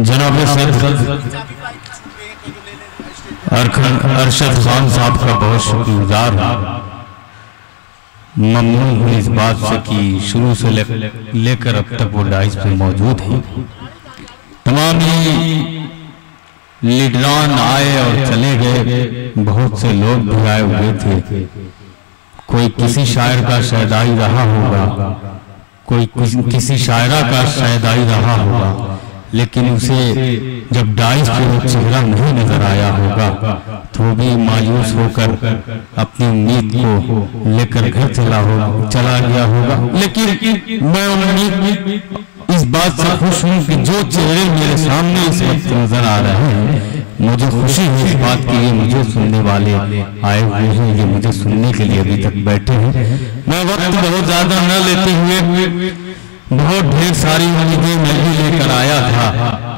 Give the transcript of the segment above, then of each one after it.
जनाब अरशद खान साहब का बहुत शुक्रगुजार हूँ, ममनून हूँ इस बात से कि शुरू से लेकर अब तक वो डाइस पे मौजूद हैं। तमाम लीडरान आए और चले गए, बहुत से लोग भी आए हुए थे। कोई किसी शायर का शायदाई रहा होगा, कोई किसी शायरा का शायदाई रहा होगा, लेकिन उसे जब डाइस पे वो चेहरा नहीं नजर आया होगा तो भी मायूस होकर अपनी उम्मीद को लेकर घर चला गया होगा। लेकिन मैं उम्मीद इस बात से खुश हूँ कि जो चेहरे मेरे सामने इस वक्त नजर आ रहे हैं, मुझे खुशी है इस बात की ये मुझे सुनने वाले आए हुए हैं, ये मुझे सुनने के लिए अभी तक बैठे हैं। मैं वक्त बहुत ज्यादा न लेते हुए बहुत ढेर सारी उम्मीदें मैं भी लेकर आया था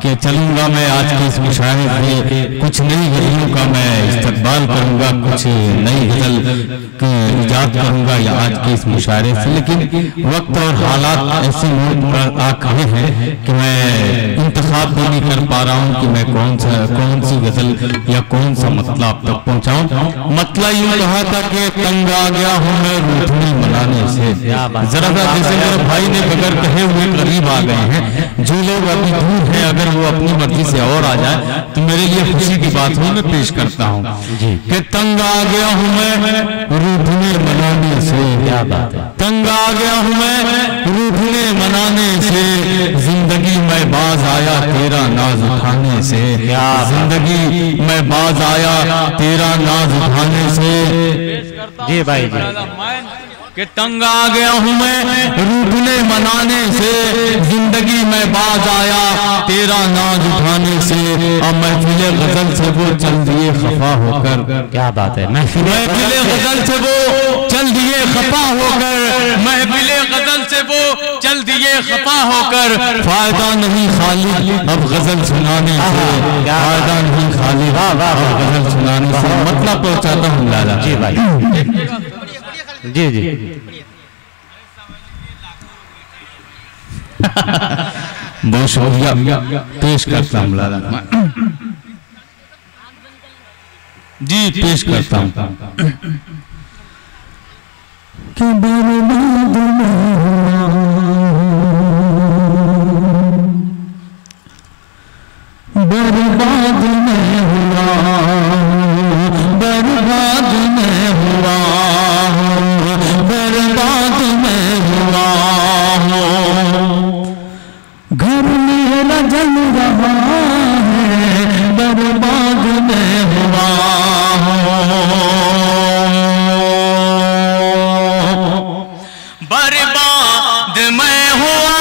कि चलूंगा मैं आज के इस मुशायरे से, कुछ नई गजलों का मैं इस्तकबाल करूंगा, कुछ नई गजल की इजाद करूंगा या आज के इस मुशायरे से। लेकिन वक्त और हालात ऐसे मोड़ पर आ खड़े हैं कि मैं इंतखाब भी नहीं कर पा रहा हूँ कि मैं कौन सी गजल या कौन सा मतला आप तक पहुँचाऊँ। मतला यूँ कहा था कि तंग आ गया हूँ मैं रूठनी मनाने से। जरा सा जैसे मेरे भाई ने बगैर कहे हुए करीब आ गए हैं, जो लोग अभी दूर हैं अगर वो अपनी मर्जी से और आ जाए तो मेरे लिए खुशी की बात है, मैं पेश करता हूँ कि तंग आ गया हूँ मैं रूठने मनाने से। क्या बात है, तंग आ गया हूँ मैं रूठने मनाने से, जिंदगी में बाज आया तेरा नाज उठाने से। जिंदगी में बाज आया तेरा नाज उठाने से। जी भाई जी, कि तंग आ गया हूँ मैं रूठने मनाने से, जिंदगी में बाज आया तेरा नाज उठाने से। अब महफिले गजल से वो चल दिए खफा होकर। क्या बात है, महफिले गजल से वो चल दिए खफा होकर, महफिले गजल से वो चल दिए खफा होकर। फायदा नहीं खाली अब गजल सुनाने से, फायदा नहीं खाली अब गजल सुनाने से। मतलब पहुंचाता हूँ लाला जी भाई। जी जी बहुत शुक्रिया पेश करता हूँ लाला जी, पेश करता हूँ कि बर्बाद में हुआ, बर्बाद में हुआ, बर्बाद में हुआ हूँ। घर मेरा जल रहा है, बर्बाद में हुआ हूँ, बर्बाद में हुआ।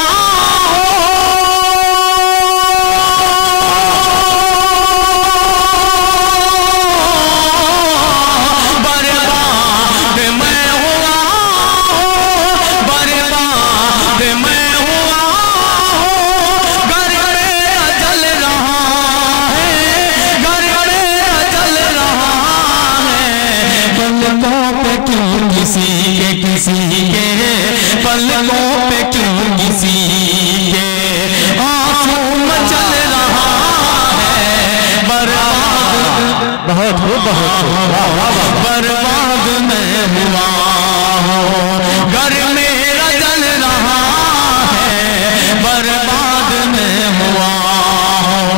पलकों पे क्यों किसी के आंसू मचल रहा है, बर्बाद बहुत बर्बाद में हुआ हूँ। घर मेरा जल रहा है, बर्बाद में हुआ हूँ।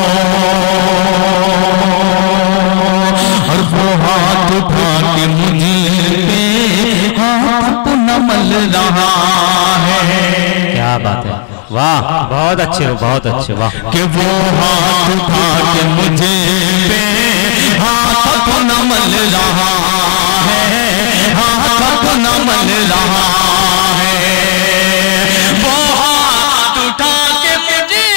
और वो हाथ उठा के मुझे पे हाथ नमल रहा है। क्या बात है, वाह बहुत अच्छे हो, बहुत अच्छे, वाह। कि वो हाथ उठा के मुझे पे हाथ नमल रहा है, हाथ नमल रहा है। वो हाथ उठा के मुझे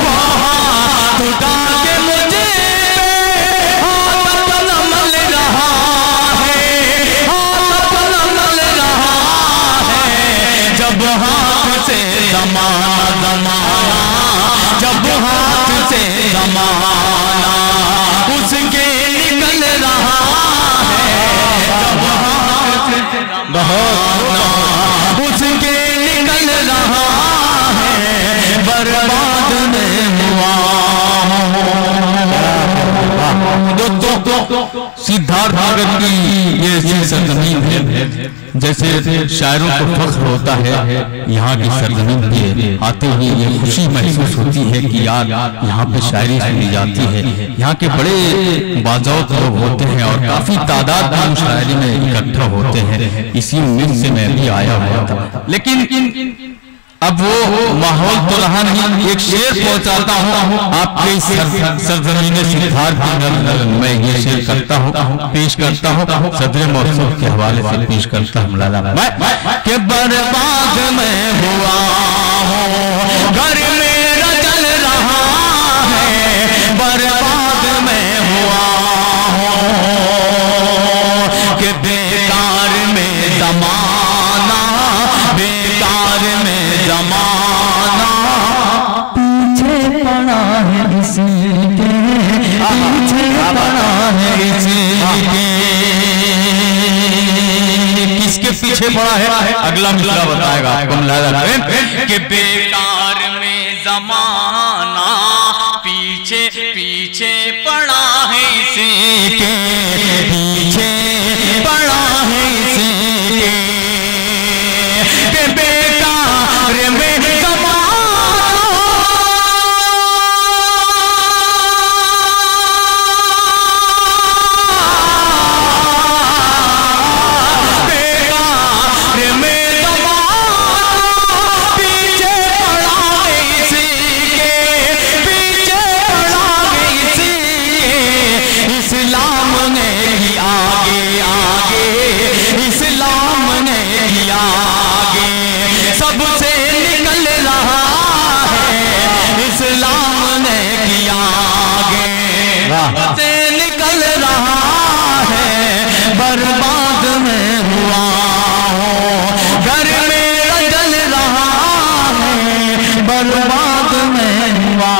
वो हाथ उठा के मुझे हाथ नमल रहा है, हाथ नमल रहा है। जब हाथ से जमाना, जब हाथ से जमाना उसके निकल रहा है, जब हाथ से उसके निकल रहा है बर्बाद में हुआ। सिद्धार्थ नगर की ये सरजमीन है, जैसे शायरों को फख्र होता है यहाँ की सरजमीन पे आते हुए ये खुशी महसूस होती है कि यार यहाँ पे शायरी सुनी जाती है। यहाँ के बड़े बाज़ौक़ लोग होते हैं और काफी तादाद में शायरी में इकट्ठा होते हैं। इसी उम्मीद से मैं भी आया हुआ था, लेकिन अब वो माहौल तो रहा नहीं। एक शेर पहुंचाता हूँ आपके सरजमीन सिद्धार्थ मैं ये शेर करता हूँ, पेश करता हूँ, सदर महोत्सव के हवाले से पेश करता हूँ। के बर्बाद में हुआ हूँ, घर मेरा जल रहा है, बर्बाद में हुआ हूँ, के बेकार में ज़माना, बेकार में ज़माना पीछे पड़ा है इसी के, पीछे पड़ा है इसी के। किसके पीछे पड़ा है अगला मिसरा बताएगा आपको। कि बेकार में ज़माना पीछे पीछे पड़ा है इसी के, पीछे पड़ा है इसी के। बेकार में निकल रहा है बर्बाद में हुआ हो, घर मेरा जल रहा है बर्बाद में हुआ।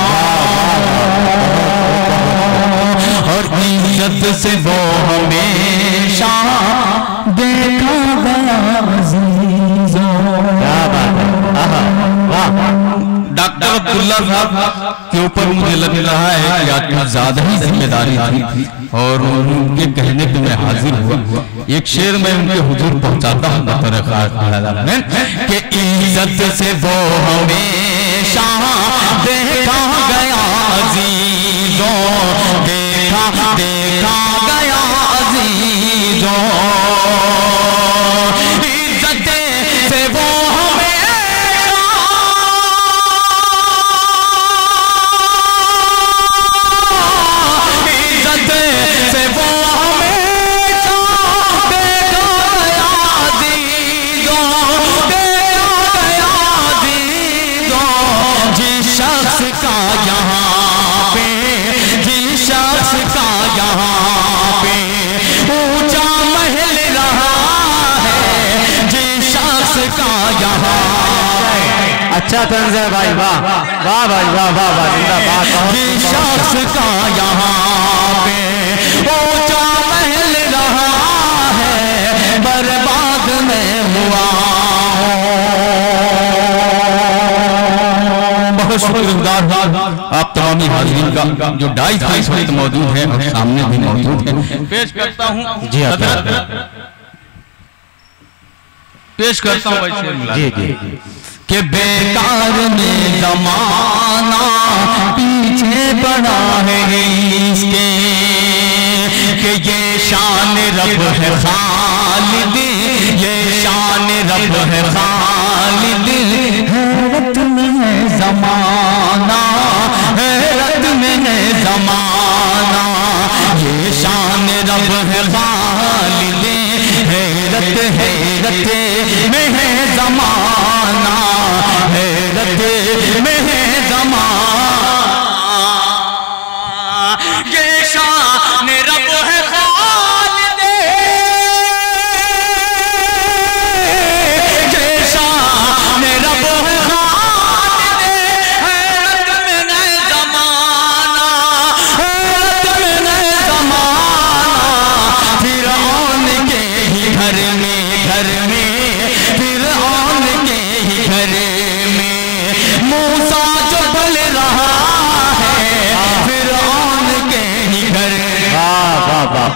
और इज्जत से वो हमेशा देखा गया अज़ीज़ों। डॉक्टर अब्दुल्ला साहब के ऊपर मुझे लग रहा है कि आज ज्यादा ही जिम्मेदारी थी और उनके कहने पे मैं हाजिर हुआ। एक शेर में उनके हुजूर पहुंचाता हूँ कि इज्जत से वो हमेशा देखा गया अज़ीज़ों, देखा देखा गया अज़ीज़ों। इज्जत से वो अच्छा तंज है भाई, वाह वाह भाई, वाह वाह वाह, जिंदाबाद। शख्स का यहाँ पे ऊंचा महल रहा है बर्बाद में हुआ। बहुत शुक्रगुजार आप तमामी हाज़रीन का जो डाई था इस वक्त मौजूद है और सामने भी मौजूद है। पेश करता हूँ जी, पेश करता हूँ जी जी। कि बेकार में ज़माना पीछे पड़ा है इसके, कि ये शान रब है खालिद, ये शान रब है खालिद। हैरत में है ज़माना, हैरत में है ज़माना, ये शान रब है खालिद। हैरत हैरत में है ज़माना, हैरत में है ज़माना, ये शान रब है खालिद, ये शान रब है खालिद। हैरत में है ज़माना,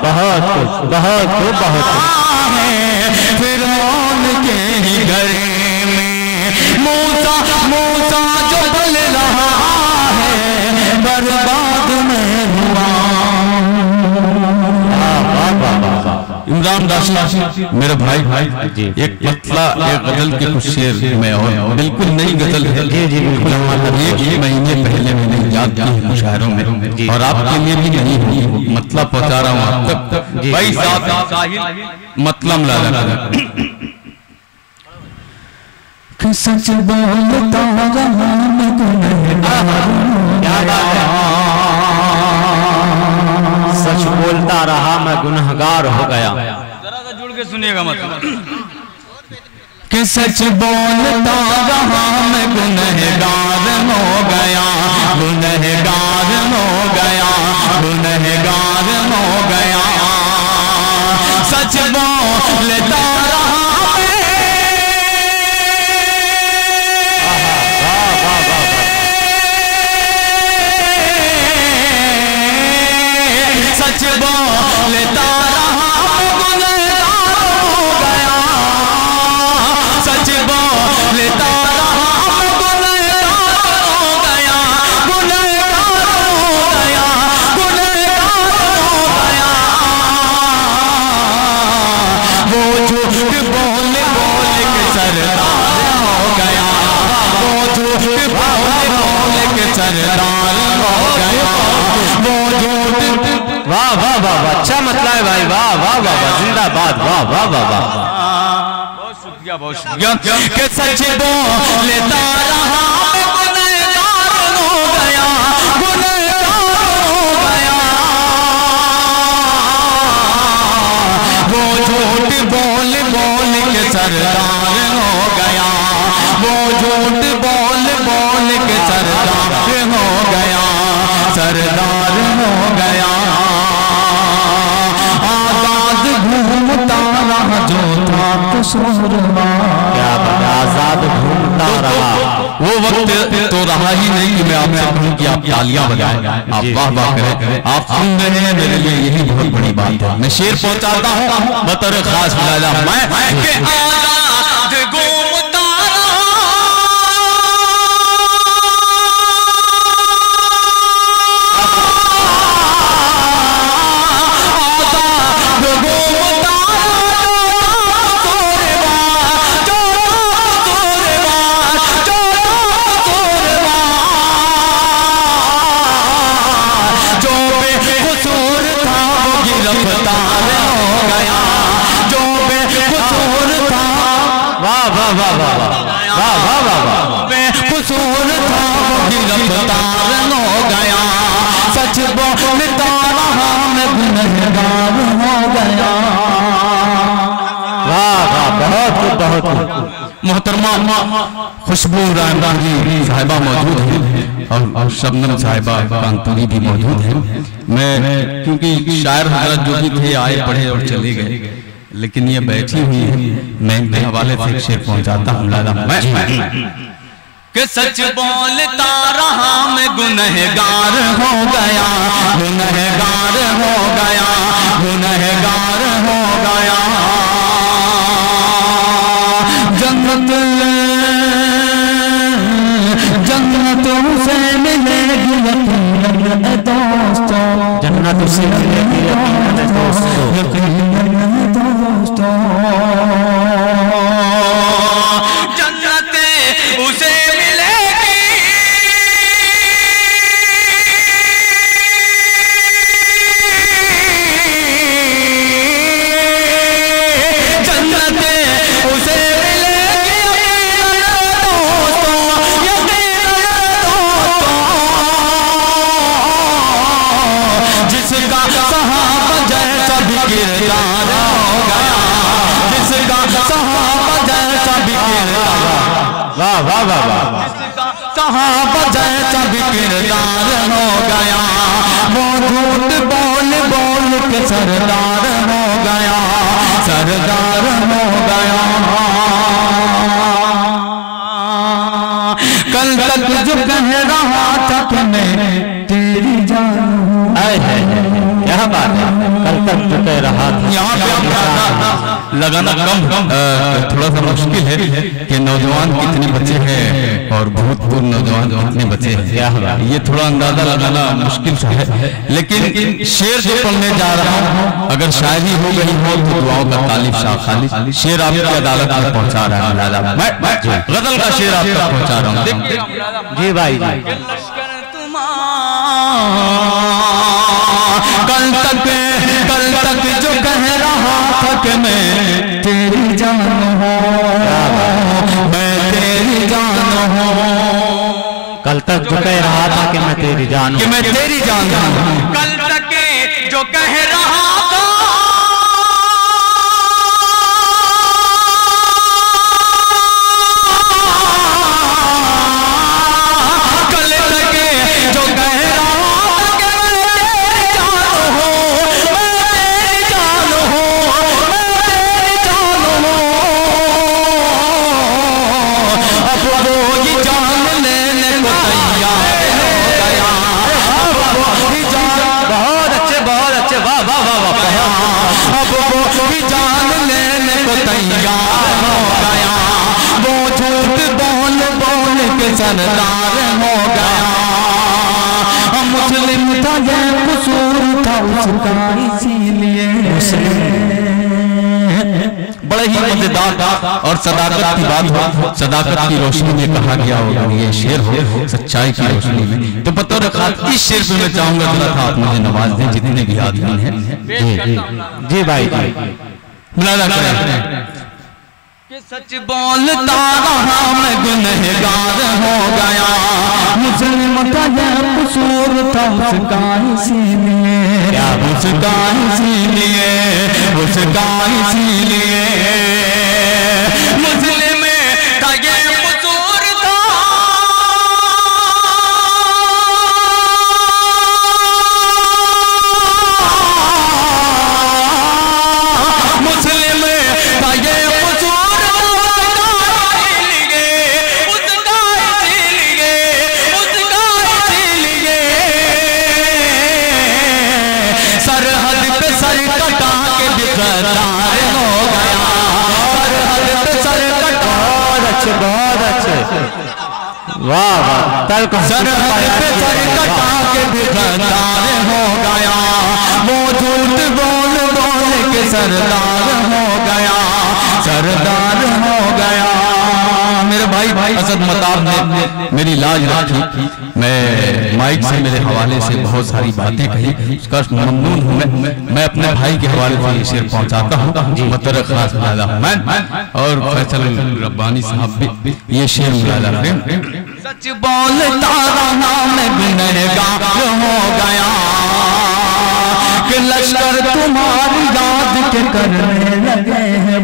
बहुत खूब, बहुत खूब, बहुत खूब। फिरौन के ही घर में मूसा जो बोल रहा है, बर्बाद में हुआ। इमरान राशि मेरे भाई एक पतला एक गजल के कुछ शेर में, और बिल्कुल नई गजल है। एक महीने पहले मैंने याद की कुछ शायरों में, और आपके लिए भी नहीं होगी, मतलब पहुंचा रहा हूँ आप तक। भाई साहब मतलब ला सच बोलता रहा मैं गुनहगार, सच बोलता रहा मैं गुनहगार हो गया। जरा सा जुड़ के सुनिएगा मतलब कि सच बोलता रहा मैं गुनहगार हो गया, गुनहगार हो गया, गुनहगार हो गया। सच बोलता अच्छा मतलब है भाई, वाह वाह वाह वाह, जिंदाबाद, वाह वाह वाह वाह। बहुत शुक्रिया, बहुत शुक्रिया। कि सच बोलता रहा मैं गुनहगार हो गया, गुनहगार हो गया। वो झूठ बोल बोल के सरदार हो गया, वो झूठ बोल बोल के सरदार हो गया, सरदार हो गया। जो था कसूरवा, क्या बता, आजाद घूमता रहा। वो वक्त तो रहा ही नहीं कि मैं आपसे कहूं कि आप तालियां बजाएं, आप वाह वाह करें। आप सुन रहे हैं, मेरे लिए यही बहुत बड़ी बात है। मैं शेर पहुंचाता हूं बतौर खास बुलाया मैं कि आजाद घूमता मोहतरमा खुशबू इमरान जी साहिबा मौजूद हैं और शबनम साहिबा कांतुरी भी मौजूद हैं। मैं क्योंकि शायर हजरत जो भी थे आए पढ़े और चले गए, लेकिन ये बैठी हुई है, मैं इनके हवाले से एक शेर पहुंचाता हूँ। कि सच बोलता रहा मैं गुनहगार हो गया, गुनहगार हो गया, गुनहगार हो गया। जन्नत से मिलेगी दोस्तों, जन्नत से मिलेगी दोस्तों, जन्नत उसे मिलेगी, जन्नत उसे जिसका सहाबा जैसा भी किरदार हो गया, जिसका सहाबा जैसा भी किरदार, वाह वाह वाह वाह, जिसका सहाबा जैसा भी किरदार हो गया। वो झूठ बोल बोल के सरदार हो गया, सरदार हो गया। कल तक जो कह रहा था कि मैं तेरी जान, क्या बात है, कल तक जो कह रहा था। यहाँ पे लगाना कम थोड़ा सा मुश्किल है कि नौजवान कितने बच्चे हैं और भूतपूर्व नौजवान कितने बच्चे हैं, ये थोड़ा अंदाजा लगाना मुश्किल सा है। लेकिन शेर जो पढ़ने जा रहा हूँ, अगर शायरी हो गई हो तो दुआओं का तालिब शाह खालिद शेर आपकी अदालत में पहुंचा रहा है। मैं गजल का शेर आप तक पहुंचा रहा हूँ। जी भाई जी। कल तक जो कह रहा था कि मैं तेरी जान हूँ, मैं तेरी जान हूँ। कल तक जो कह रहा था कि मैं तेरी जान हूँ, कि मैं तेरी जान हूँ। कल तक जो कह रहा था सरदार हो गया। मुस्लिम था ये कसूर था उसका, इसीलिए बड़े ही मजेदार और सदाकत की बात हो, सदाकत की रोशनी में कहा गया होगा ये शेर हो सच्चाई की रोशनी में। तो बतौर खास इस शेर पे मैं चाहूंगा कि आप मुझे नवाज दें जितने भी आदमी हैं। जी भाई जी। मुलाजा करें कि सच बोलता रहा मैं गुनहगार हो गया। मुस्लिम का ये कसूर था उसका, इसीलिए उसका इसीलिए मुस्लिम का ये कसूर था। मुस्लिम का ये वाह वाह। सरहद पे सर कटा के बिखरदार हो गया, वो झूठ बोल बोल के सरदार हो गया, सरदार हो गया। मेरे भाई असद मताब ने मेरी लाज रखी। मैं माइक से मेरे हवाले से बहुत सारी बातें कही, उसका ममनून हूँ मैं अपने भाई के हवाले से ये शेर पहुंचाता हूँ। मतलब खास मैं और फैसल रब्बानी साहब भी ये शेर मिला करें। सच बोलता रहा मैं गुनहगार हो गया कि लश्कर तुम्हारी याद के करने लगे हैं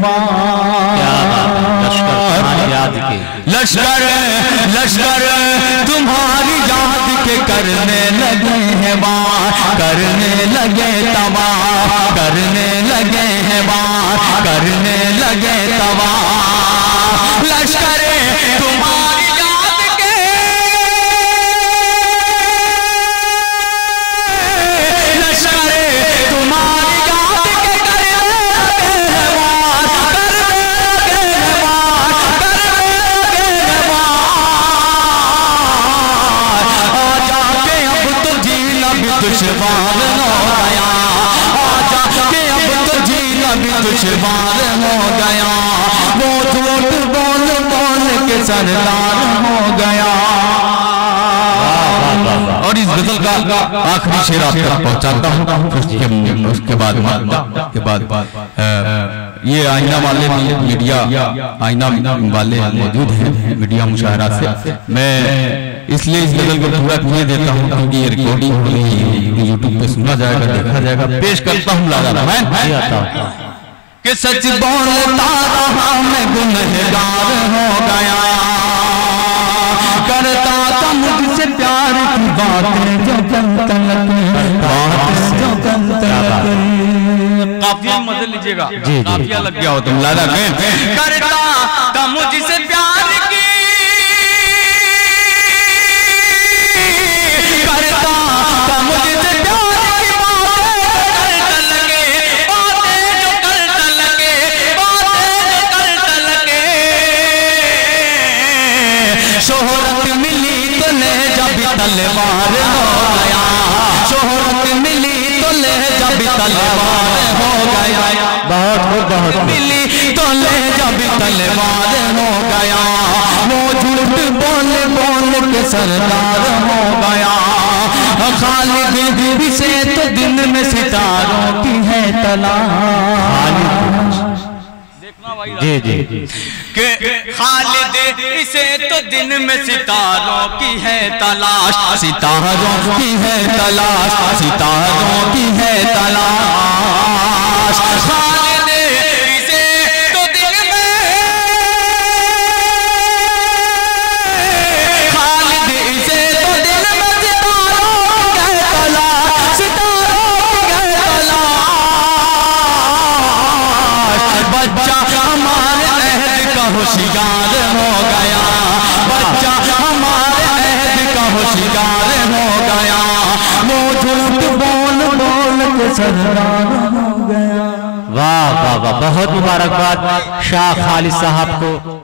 लश्कर तुम्हारी याद के करने लगे हैं करने लगे तबाह करने लगे हैं करने लगे तबाह। लश्कर तुम्हारी याद के लश्कर तुम्हारी याद के करने लगे दुश्वार हो गया, आजा के अब तो जीना भी दुश्वार हो गया, वो झूठ बोल बोल के सरदार हो गया। और इस गजल का आखिरी शेर आप तक पहुंचाता हूँ। उसके बाद ये आईना वाले मीडिया आईना वाले मौजूद हैं मीडिया मुशाहरा से। मैं इसलिए इस गजल को पूरा किए देता हूँ क्योंकि ये रिकॉर्डिंग होगी, यूट्यूब पे सुना जाएगा, देखा जाएगा। पेश करता हूँ लाजा कि सच बोलता रहा मैं गुनहगार हो गया, करता था मुझसे प्यार की बातें जो तलक काफिया मजे लीजिएगा, काफिया लग गया हो तुम लादा में। करता था मुझसे प्यार की, करता था मुझसे प्यार की बातें तलवार हो गया, बहुत मिली तो ले जब तलवार हो गया, वो झूठ बोल बोल के सरदार हो गया। खालिद से तो दिन में सितारों की है तलाश। जी जी के खालिद इसे तो दिन में सितारों की है तलाश, सितारों की है तलाश, सितारों की है तलाश। खालिद इसे तो दिन में, खालिद इसे तो दिन में सितारों की है तलाश, सितारों की है तलाश। बच्चा हमारे अहद का होशियार हो गया, बच्चा हमारे अहद का होशियार हो गया, वो झूठ बोल बोल के सरदार हो गया। वाह वाह वाह, बहुत मुबारकबाद शाह खालिद साहब को।